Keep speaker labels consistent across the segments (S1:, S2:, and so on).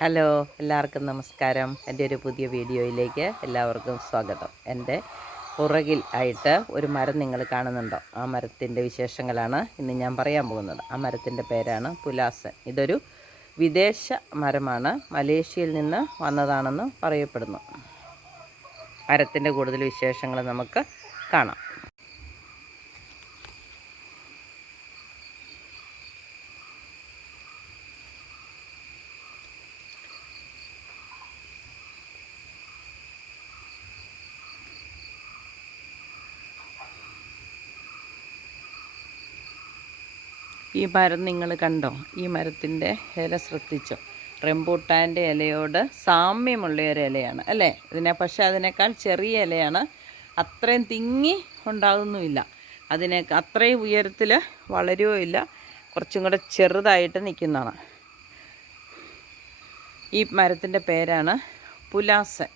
S1: Hello എല്ലാവർക്കും നമസ്കാരം. എന്റെ ഒരു പുതിയ വീഡിയോയിലേക്ക് എല്ലാവർക്കും സ്വാഗതം. എന്റെ പുറകിൽ ആയിട്ട് ഒരു മരം നിങ്ങൾ കാണുന്നുണ്ടോ? ആ മരത്തിന്റെ വിശേഷങ്ങളാണ് ഇന്ന് ഞാൻ പറയാൻ പോകുന്നത്. ആ മരത്തിന്റെ പേരാണ് പുലാസൻ ഇതൊരു വിദേശ മരമാണ്. മലേഷ്യയിൽ നിന്ന് വന്നതാണെന്ന് പറയപ്പെടുന്നു. മരത്തിന്റെ കൂടുതൽ വിശേഷങ്ങൾ നമുക്ക് കാണാം. ഈ മരം നിങ്ങൾ കണ്ടോ? ഈ മരത്തിന്റെ ഇല ശ്രദ്ധിച്ചോ? റെമ്പൂട്ടാന്റെ ഇലയോട് സാമ്യമുള്ള ഒരു ഇലയാണ് അല്ലേ? ഇതിനെ പക്ഷേ അതിനേക്കാൾ ചെറിയ ഇലയാണ്. അത്രയും തിങ്ങി ഉണ്ടാകുന്നുമില്ല അതിനെ അത്രയും ഉയരത്തിൽ വളരുകയോ ഇല്ല കുറച്ചും കൂടെ ചെറുതായിട്ട് നിൽക്കുന്നതാണ്. ഈ മരത്തിന്റെ പേരാണ് പുലാസൻ.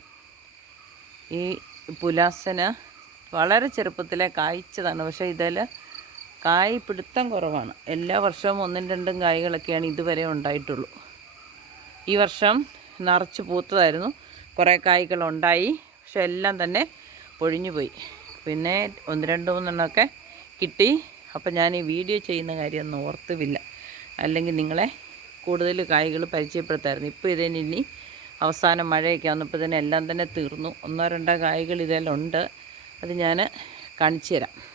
S1: ഈ പുലാസന് വളരെ ചെറുപ്പത്തിലെ കായ്ച്ചതാണ്. പക്ഷേ ഇതിൽ കായ് പിടുത്തം കുറവാണ്. എല്ലാ വർഷവും ഒന്നും രണ്ടും കായ്കളൊക്കെയാണ് ഇതുവരെ ഉണ്ടായിട്ടുള്ളൂ. ഈ വർഷം നിറച്ച് പൂത്തതായിരുന്നു. കുറേ കായ്കളുണ്ടായി. പക്ഷെ എല്ലാം തന്നെ പൊഴിഞ്ഞു പോയി. പിന്നെ ഒന്ന് രണ്ട് മൂന്നെണ്ണമൊക്കെ കിട്ടി. അപ്പം ഞാൻ ഈ വീഡിയോ ചെയ്യുന്ന കാര്യമൊന്നും ഓർത്തുമില്ല അല്ലെങ്കിൽ നിങ്ങളെ കൂടുതൽ കായ്കൾ പരിചയപ്പെടുത്തായിരുന്നു. ഇപ്പോൾ ഇതിന് ഇനി അവസാനം മഴയൊക്കെ വന്നപ്പോൾ തന്നെ എല്ലാം തന്നെ തീർന്നു. ഒന്നോ രണ്ടോ കായ്കൾ ഇതെല്ലാം ഉണ്ട്. അത് ഞാൻ കാണിച്ചു തരാം.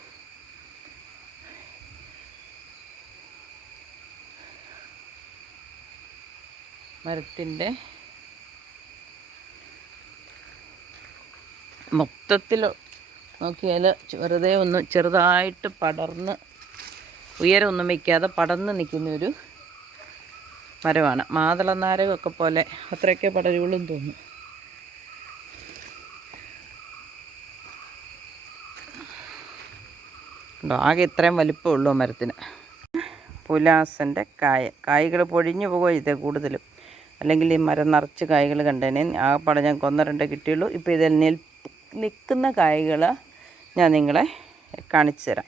S1: മരത്തിന്റെ മൊത്തത്തിൽ നോക്കിയാൽ വെറുതെ ഒന്ന് ചെറുതായിട്ട് പടർന്ന് ഉയരമൊന്നും വയ്ക്കാതെ പടർന്ന് നിൽക്കുന്ന ഒരു മരമാണ്. മാതളനാരകമൊക്കെ പോലെ അത്രയൊക്കെ പടരുകളും തോന്നും. ആകെ ഇത്രയും വലിപ്പമുള്ളൂ മരത്തിന്. പുലാസന്റെ കായ. കായ്കൾ പൊഴിഞ്ഞു പോകുക ഇതേ കൂടുതലും. അല്ലെങ്കിൽ ഈ മരം നിറച്ച് കായ്കൾ കണ്ടേനെ. ആ പടം ഞാൻ കൊന്ന രണ്ട് കിട്ടിയുള്ളൂ. ഇപ്പോൾ ഇതിൽ നിൽക്കുന്ന കായ്കൾ ഞാൻ നിങ്ങളെ കാണിച്ചു തരാം